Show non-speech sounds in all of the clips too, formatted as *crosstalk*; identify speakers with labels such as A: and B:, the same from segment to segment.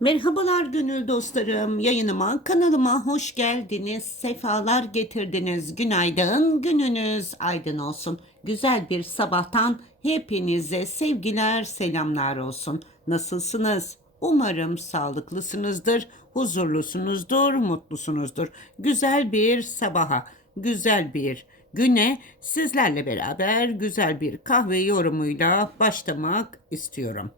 A: Merhabalar gönül dostlarım. Yayınıma, kanalıma hoş geldiniz. Sefalar getirdiniz. Günaydın, gününüz aydın olsun. Güzel bir sabahtan hepinize sevgiler, selamlar olsun. Nasılsınız? Umarım sağlıklısınızdır, huzurlusunuzdur, mutlusunuzdur. Güzel bir sabaha, güzel bir güne sizlerle beraber güzel bir kahve yorumuyla başlamak istiyorum.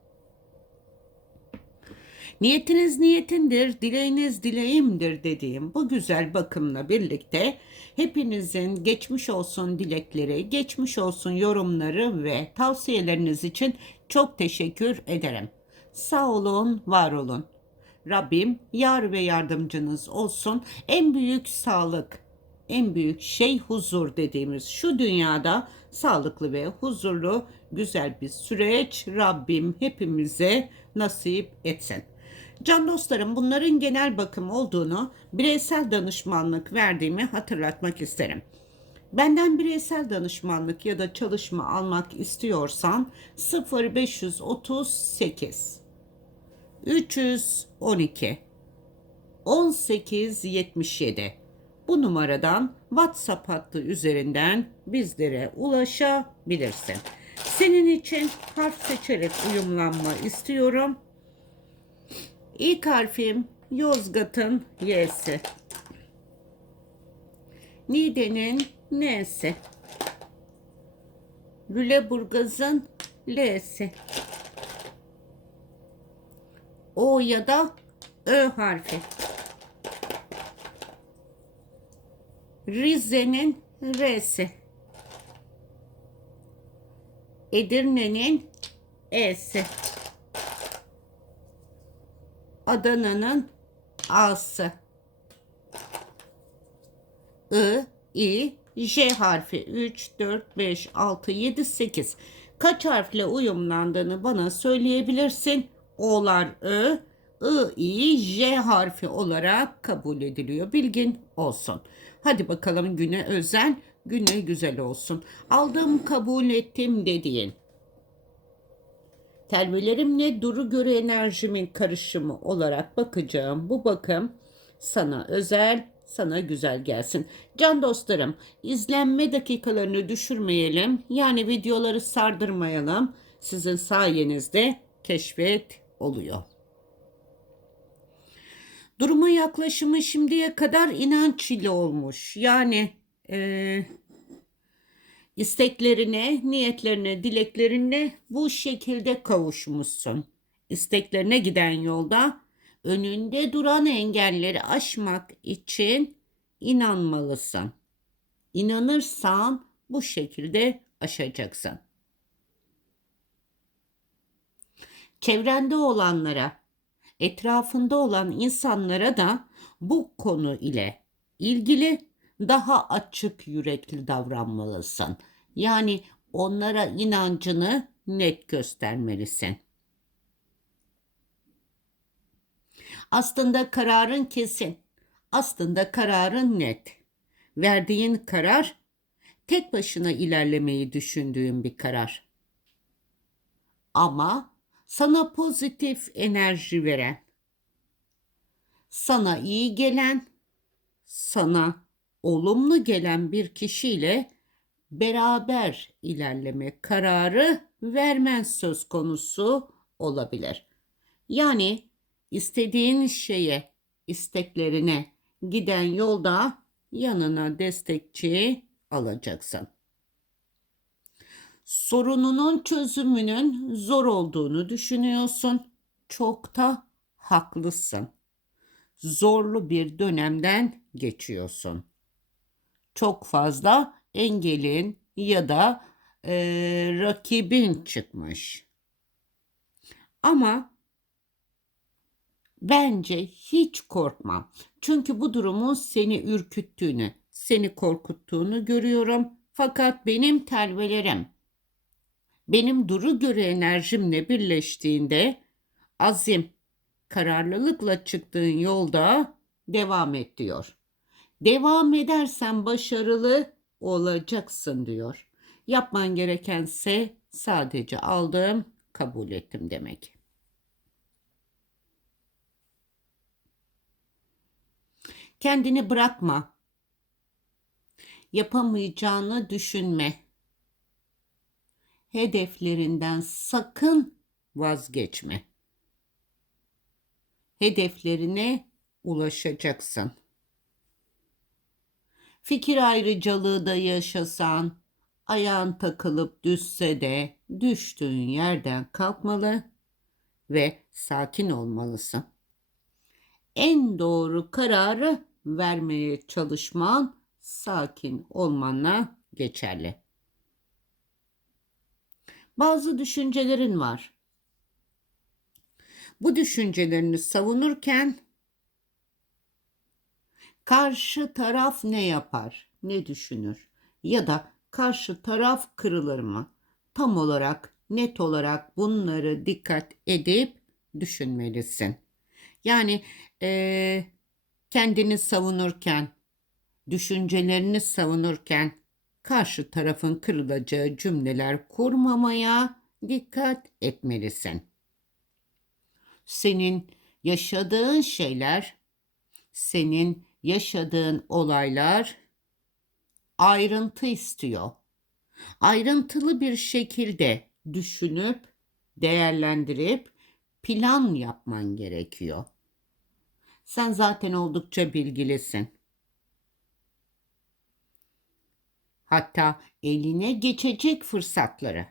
A: Niyetiniz niyetindir, dileğiniz dileğimdir dediğim bu güzel bakımla birlikte hepinizin geçmiş olsun dilekleri, geçmiş olsun yorumları ve tavsiyeleriniz için çok teşekkür ederim. Sağ olun, var olun. Rabbim yar ve yardımcınız olsun. En büyük sağlık, en büyük şey huzur dediğimiz şu dünyada sağlıklı ve huzurlu güzel bir süreç Rabbim hepimize nasip etsin. Can dostlarım bunların genel bakım olduğunu bireysel danışmanlık verdiğimi hatırlatmak isterim. Benden bireysel danışmanlık ya da çalışma almak istiyorsan 0538 312 1877 bu numaradan WhatsApp hattı üzerinden bizlere ulaşabilirsin. Senin için harf seçerek uyumlanma istiyorum. İlk harfim Yozgat'ın Y'si. Niğde'nin N'si. Lüleburgaz'ın L'si. O ya da Ö harfi. Rize'nin R'si. Edirne'nin E'si. Adana'nın A'sı. I, I, J harfi 3, 4, 5, 6, 7, 8. Kaç harfle uyumlandığını bana söyleyebilirsin. O'lar Ö, I, I, J harfi olarak kabul ediliyor. Bilgin olsun. Hadi bakalım güne özel, güne güzel olsun. Aldım, kabul ettim dediğin. Terbilerimle duru göre enerjimin karışımı olarak bakacağım. Bu bakım sana özel, sana güzel gelsin. Can dostlarım, izlenme dakikalarını düşürmeyelim. Yani videoları sardırmayalım. Sizin sayenizde keşfet oluyor. Duruma yaklaşımı şimdiye kadar inanç ile olmuş. Yani eee İsteklerine, niyetlerine, dileklerine bu şekilde kavuşmuşsun. İsteklerine giden yolda önünde duran engelleri aşmak için inanmalısın. İnanırsan bu şekilde aşacaksın. Çevrende olanlara, etrafında olan insanlara da bu konu ile ilgili daha açık yürekli davranmalısın. Yani onlara inancını net göstermelisin. Aslında kararın kesin. Aslında kararın net. Verdiğin karar tek başına ilerlemeyi düşündüğün bir karar. Ama sana pozitif enerji veren, sana iyi gelen, sana olumlu gelen bir kişiyle beraber ilerleme kararı vermen söz konusu olabilir. Yani istediğin şeye, isteklerine giden yolda yanına destekçi alacaksın. Sorununun çözümünün zor olduğunu düşünüyorsun. Çok da haklısın. Zorlu bir dönemden geçiyorsun çok fazla engelin ya da e, rakibin çıkmış. Ama bence hiç korkma. Çünkü bu durumun seni ürküttüğünü, seni korkuttuğunu görüyorum. Fakat benim telvelerim, benim duru göre enerjimle birleştiğinde azim, kararlılıkla çıktığın yolda devam et diyor. Devam edersen başarılı olacaksın diyor. Yapman gerekense sadece aldım, kabul ettim demek. Kendini bırakma. Yapamayacağını düşünme. Hedeflerinden sakın vazgeçme. Hedeflerine ulaşacaksın. Fikir ayrıcalığı da yaşasan, ayağın takılıp düşse de düştüğün yerden kalkmalı ve sakin olmalısın. En doğru kararı vermeye çalışman sakin olmana geçerli. Bazı düşüncelerin var. Bu düşüncelerini savunurken karşı taraf ne yapar, ne düşünür ya da karşı taraf kırılır mı? Tam olarak, net olarak bunları dikkat edip düşünmelisin. Yani eee, kendini savunurken, düşüncelerini savunurken karşı tarafın kırılacağı cümleler kurmamaya dikkat etmelisin. Senin yaşadığın şeyler, senin yaşadığın olaylar ayrıntı istiyor. Ayrıntılı bir şekilde düşünüp, değerlendirip plan yapman gerekiyor. Sen zaten oldukça bilgilisin. Hatta eline geçecek fırsatları,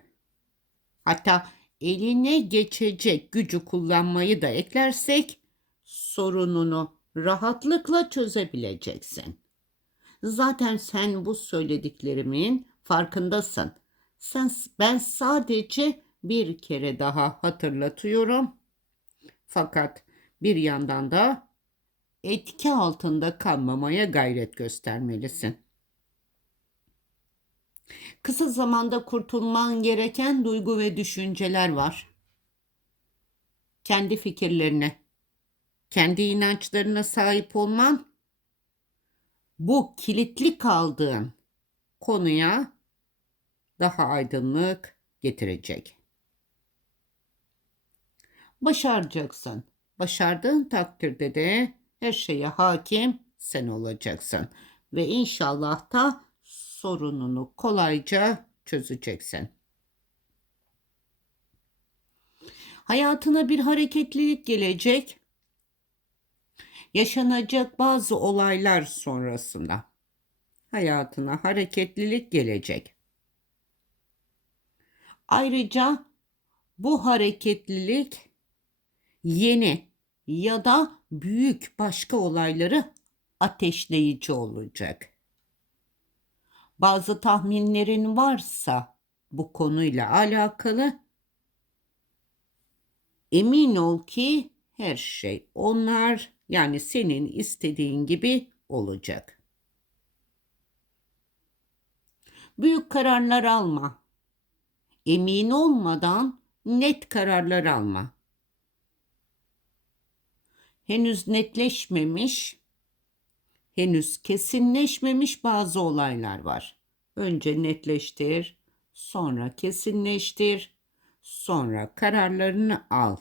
A: hatta eline geçecek gücü kullanmayı da eklersek sorununu rahatlıkla çözebileceksin. Zaten sen bu söylediklerimin farkındasın. Sen ben sadece bir kere daha hatırlatıyorum. Fakat bir yandan da etki altında kalmamaya gayret göstermelisin. Kısa zamanda kurtulman gereken duygu ve düşünceler var. Kendi fikirlerine, kendi inançlarına sahip olman bu kilitli kaldığın konuya daha aydınlık getirecek. Başaracaksın. Başardığın takdirde de her şeye hakim sen olacaksın ve inşallah da sorununu kolayca çözeceksin. Hayatına bir hareketlilik gelecek. Yaşanacak bazı olaylar sonrasında hayatına hareketlilik gelecek. Ayrıca bu hareketlilik yeni ya da büyük başka olayları ateşleyici olacak. Bazı tahminlerin varsa bu konuyla alakalı emin ol ki her şey onlar yani senin istediğin gibi olacak. Büyük kararlar alma. Emin olmadan net kararlar alma. Henüz netleşmemiş, henüz kesinleşmemiş bazı olaylar var. Önce netleştir, sonra kesinleştir, sonra kararlarını al.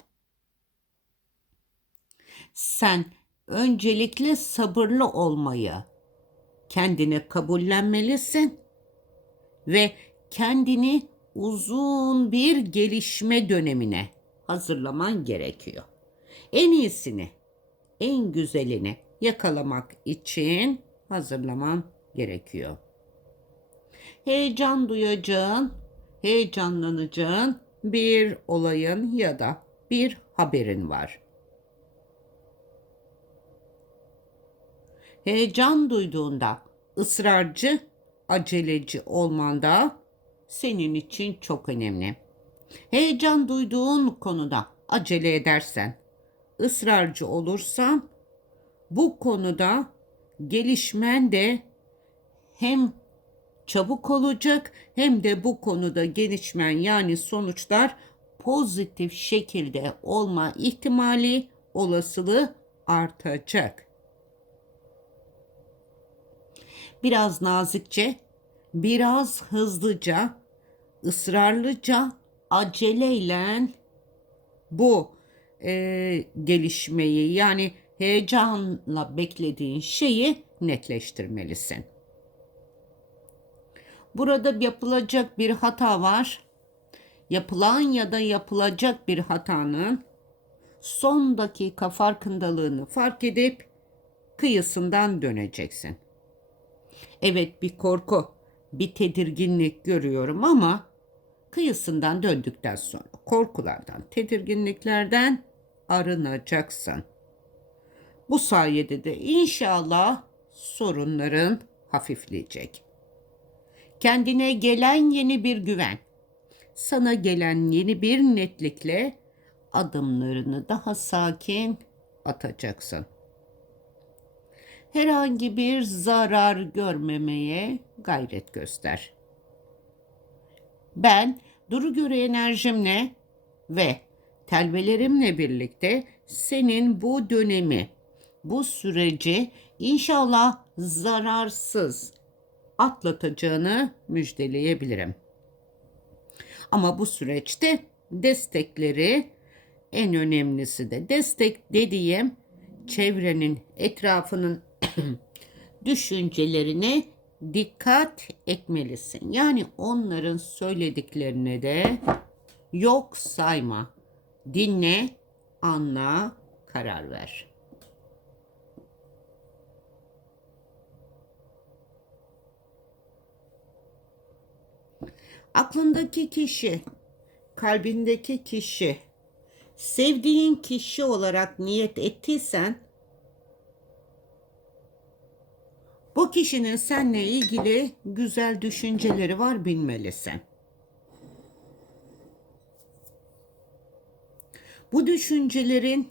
A: Sen öncelikle sabırlı olmayı kendine kabullenmelisin ve kendini uzun bir gelişme dönemine hazırlaman gerekiyor. En iyisini, en güzelini yakalamak için hazırlaman gerekiyor. Heyecan duyacağın, heyecanlanacağın bir olayın ya da bir haberin var. Heyecan duyduğunda ısrarcı, aceleci olman da senin için çok önemli. Heyecan duyduğun konuda acele edersen, ısrarcı olursan bu konuda gelişmen de hem çabuk olacak hem de bu konuda gelişmen yani sonuçlar pozitif şekilde olma ihtimali olasılığı artacak. Biraz nazikçe, biraz hızlıca, ısrarlıca, aceleyle bu e, gelişmeyi yani heyecanla beklediğin şeyi netleştirmelisin. Burada yapılacak bir hata var. Yapılan ya da yapılacak bir hatanın son dakika farkındalığını fark edip kıyısından döneceksin. Evet bir korku, bir tedirginlik görüyorum ama kıyısından döndükten sonra korkulardan, tedirginliklerden arınacaksın. Bu sayede de inşallah sorunların hafifleyecek. Kendine gelen yeni bir güven, sana gelen yeni bir netlikle adımlarını daha sakin atacaksın. Herhangi bir zarar görmemeye gayret göster. Ben duru göre enerjimle ve telvelerimle birlikte senin bu dönemi, bu süreci inşallah zararsız atlatacağını müjdeleyebilirim. Ama bu süreçte destekleri en önemlisi de destek dediğim çevrenin etrafının *clears throat* düşüncelerine dikkat etmelisin. Yani onların söylediklerine de yok sayma. Dinle, anla, karar ver. Aklındaki kişi, kalbindeki kişi, sevdiğin kişi olarak niyet ettiysen bu kişinin seninle ilgili güzel düşünceleri var bilmelisin. Bu düşüncelerin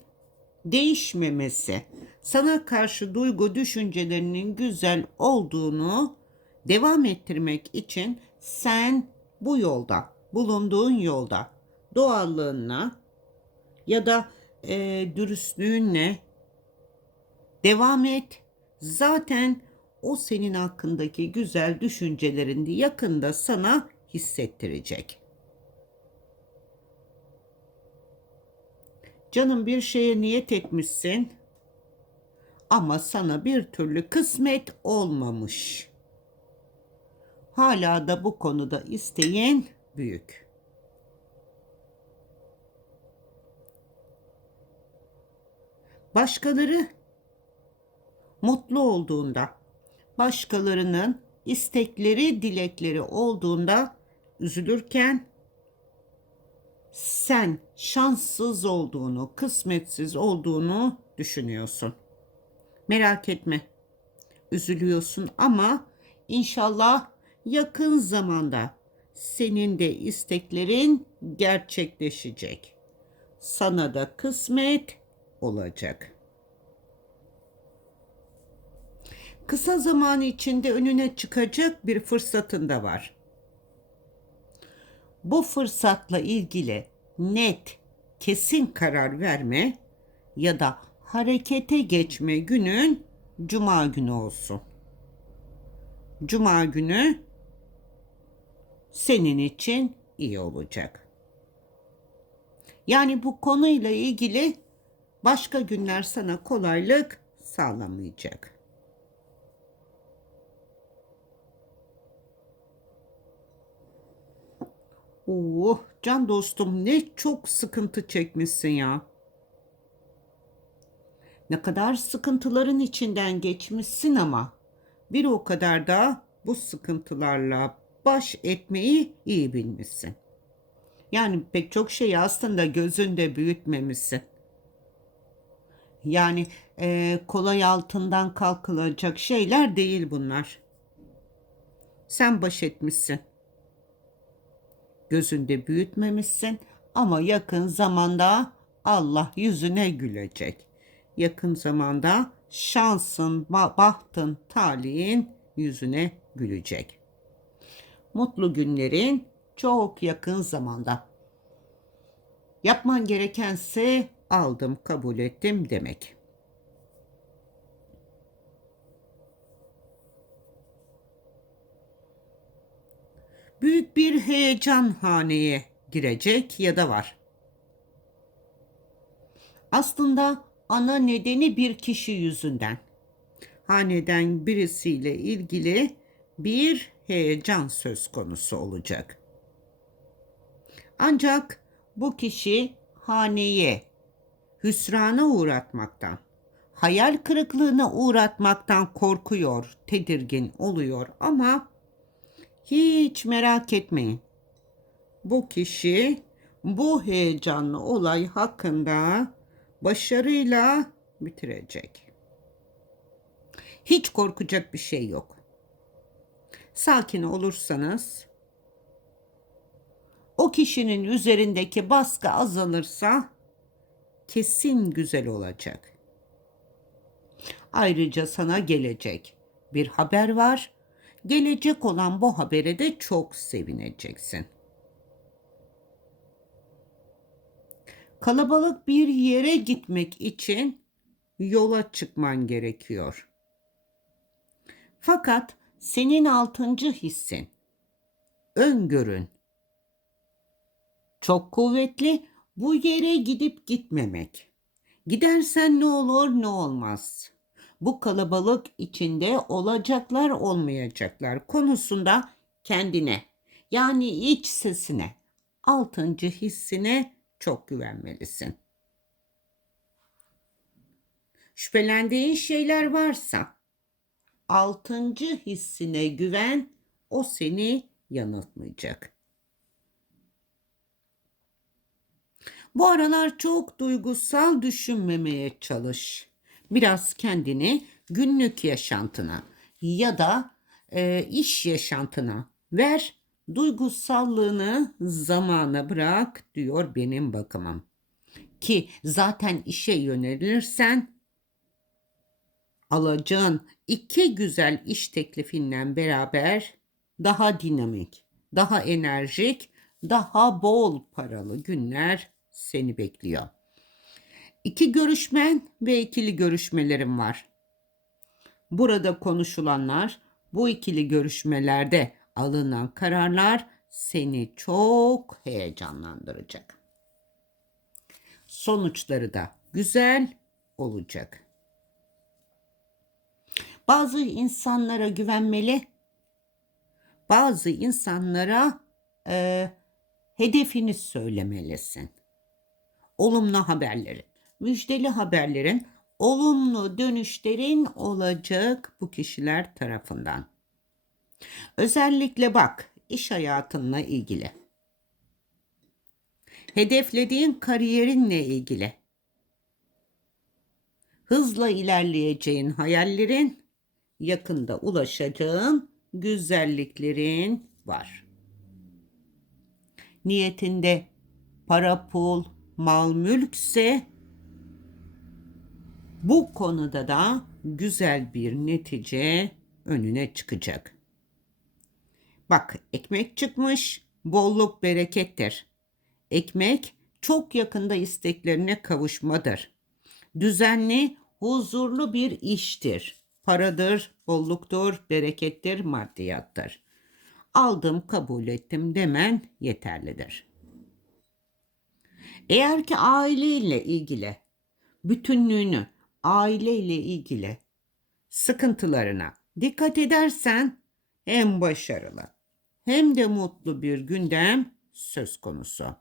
A: değişmemesi, sana karşı duygu düşüncelerinin güzel olduğunu devam ettirmek için sen bu yolda, bulunduğun yolda doğallığınla ya da e, dürüstlüğünle devam et. Zaten o senin hakkındaki güzel düşüncelerini yakında sana hissettirecek. Canım bir şeye niyet etmişsin ama sana bir türlü kısmet olmamış. Hala da bu konuda isteğin büyük. Başkaları mutlu olduğunda, başkalarının istekleri, dilekleri olduğunda üzülürken sen şanssız olduğunu, kısmetsiz olduğunu düşünüyorsun. Merak etme. Üzülüyorsun ama inşallah yakın zamanda senin de isteklerin gerçekleşecek. Sana da kısmet olacak. Kısa zaman içinde önüne çıkacak bir fırsatın da var. Bu fırsatla ilgili net, kesin karar verme ya da harekete geçme günün cuma günü olsun. Cuma günü senin için iyi olacak. Yani bu konuyla ilgili başka günler sana kolaylık sağlamayacak. Oh can dostum ne çok sıkıntı çekmişsin ya. Ne kadar sıkıntıların içinden geçmişsin ama bir o kadar da bu sıkıntılarla baş etmeyi iyi bilmişsin. Yani pek çok şeyi aslında gözünde büyütmemişsin. Yani e, kolay altından kalkılacak şeyler değil bunlar. Sen baş etmişsin. Gözünde büyütmemişsin ama yakın zamanda Allah yüzüne gülecek. Yakın zamanda şansın, bahtın, talihin yüzüne gülecek. Mutlu günlerin çok yakın zamanda. Yapman gerekense aldım, kabul ettim demek. Büyük bir heyecan haneye girecek ya da var. Aslında ana nedeni bir kişi yüzünden. Haneden birisiyle ilgili bir heyecan söz konusu olacak. Ancak bu kişi haneye hüsrana uğratmaktan, hayal kırıklığına uğratmaktan korkuyor, tedirgin oluyor ama hiç merak etmeyin. Bu kişi bu heyecanlı olay hakkında başarıyla bitirecek. Hiç korkacak bir şey yok. Sakin olursanız o kişinin üzerindeki baskı azalırsa kesin güzel olacak. Ayrıca sana gelecek bir haber var. Gelecek olan bu habere de çok sevineceksin. Kalabalık bir yere gitmek için yola çıkman gerekiyor. Fakat senin altıncı hissin, öngörün çok kuvvetli bu yere gidip gitmemek. Gidersen ne olur ne olmaz. Bu kalabalık içinde olacaklar olmayacaklar konusunda kendine yani iç sesine, altıncı hissine çok güvenmelisin. Şüphelendiğin şeyler varsa altıncı hissine güven o seni yanıltmayacak. Bu aralar çok duygusal düşünmemeye çalış. Biraz kendini günlük yaşantına ya da e, iş yaşantına ver. Duygusallığını zamana bırak diyor benim bakımım. Ki zaten işe yönelirsen alacağın iki güzel iş teklifinden beraber daha dinamik, daha enerjik, daha bol paralı günler seni bekliyor. İki görüşmen ve ikili görüşmelerim var. Burada konuşulanlar, bu ikili görüşmelerde alınan kararlar seni çok heyecanlandıracak. Sonuçları da güzel olacak. Bazı insanlara güvenmeli, bazı insanlara e, hedefini söylemelisin olumlu haberlerin, müjdeli haberlerin, olumlu dönüşlerin olacak bu kişiler tarafından. Özellikle bak iş hayatınla ilgili. Hedeflediğin kariyerinle ilgili. Hızla ilerleyeceğin hayallerin, yakında ulaşacağın güzelliklerin var. Niyetinde para pul, mal mülkse bu konuda da güzel bir netice önüne çıkacak. Bak ekmek çıkmış, bolluk berekettir. Ekmek çok yakında isteklerine kavuşmadır. Düzenli, huzurlu bir iştir. Paradır, bolluktur, berekettir, maddiyattır. Aldım, kabul ettim demen yeterlidir.'' Eğer ki aileyle ilgili bütünlüğünü, aileyle ilgili sıkıntılarına dikkat edersen hem başarılı hem de mutlu bir gündem söz konusu.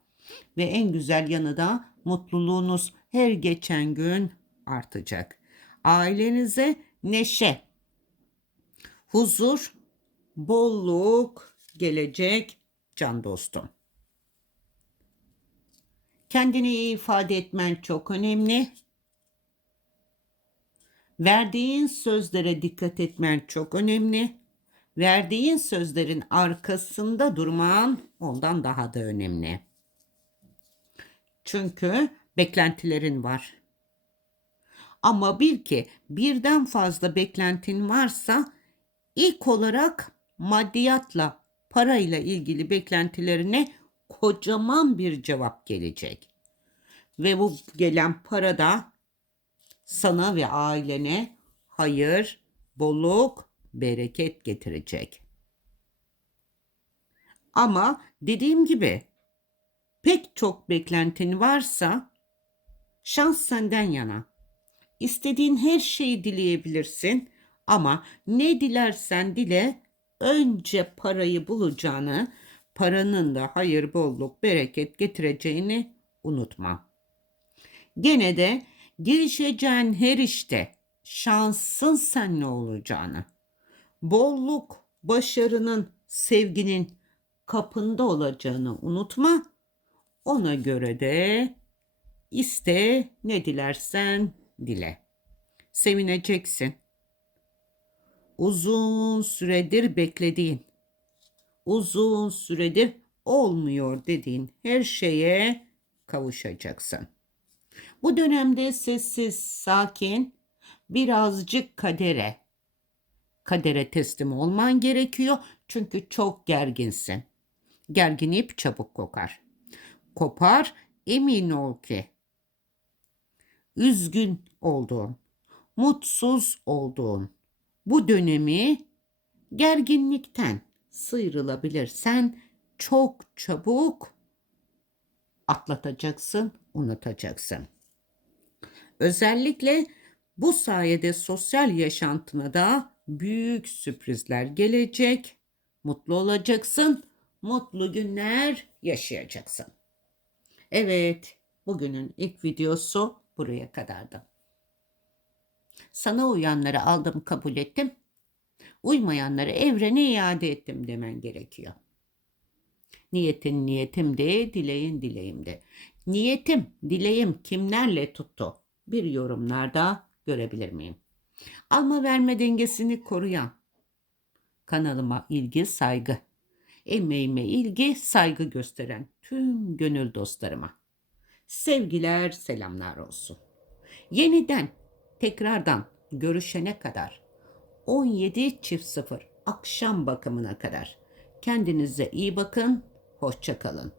A: Ve en güzel yanı da mutluluğunuz her geçen gün artacak. Ailenize neşe, huzur, bolluk gelecek can dostum. Kendini iyi ifade etmen çok önemli. Verdiğin sözlere dikkat etmen çok önemli. Verdiğin sözlerin arkasında durman ondan daha da önemli. Çünkü beklentilerin var. Ama bil ki birden fazla beklentin varsa ilk olarak maddiyatla, parayla ilgili beklentilerine kocaman bir cevap gelecek. Ve bu gelen para da sana ve ailene hayır, bolluk, bereket getirecek. Ama dediğim gibi pek çok beklentin varsa şans senden yana. İstediğin her şeyi dileyebilirsin ama ne dilersen dile önce parayı bulacağını, paranın da hayır, bolluk, bereket getireceğini unutma. Gene de girişeceğin her işte şansın seninle olacağını, bolluk, başarının, sevginin kapında olacağını unutma. Ona göre de iste ne dilersen dile. Sevineceksin. Uzun süredir beklediğin, uzun süredir olmuyor dediğin her şeye kavuşacaksın. Bu dönemde sessiz, sakin, birazcık kadere, kadere teslim olman gerekiyor çünkü çok gerginsin. Gergin ip çabuk kokar. Kopar emin ol ki üzgün olduğun, mutsuz olduğun bu dönemi gerginlikten sıyrılabilirsen çok çabuk atlatacaksın, unutacaksın. Özellikle bu sayede sosyal yaşantına da büyük sürprizler gelecek. Mutlu olacaksın, mutlu günler yaşayacaksın. Evet, bugünün ilk videosu buraya kadardı. Sana uyanları aldım, kabul ettim. Uymayanları evrene iade ettim demen gerekiyor. Niyetin niyetim de, dileğin dileğim de. Niyetim, dileğim kimlerle tuttu? Bir yorumlarda görebilir miyim? Alma verme dengesini koruyan, kanalıma ilgi, saygı, emeğime ilgi, saygı gösteren tüm gönül dostlarıma. Sevgiler, selamlar olsun. Yeniden, tekrardan görüşene kadar 17 çift sıfır akşam bakımına kadar kendinize iyi bakın, hoşça kalın.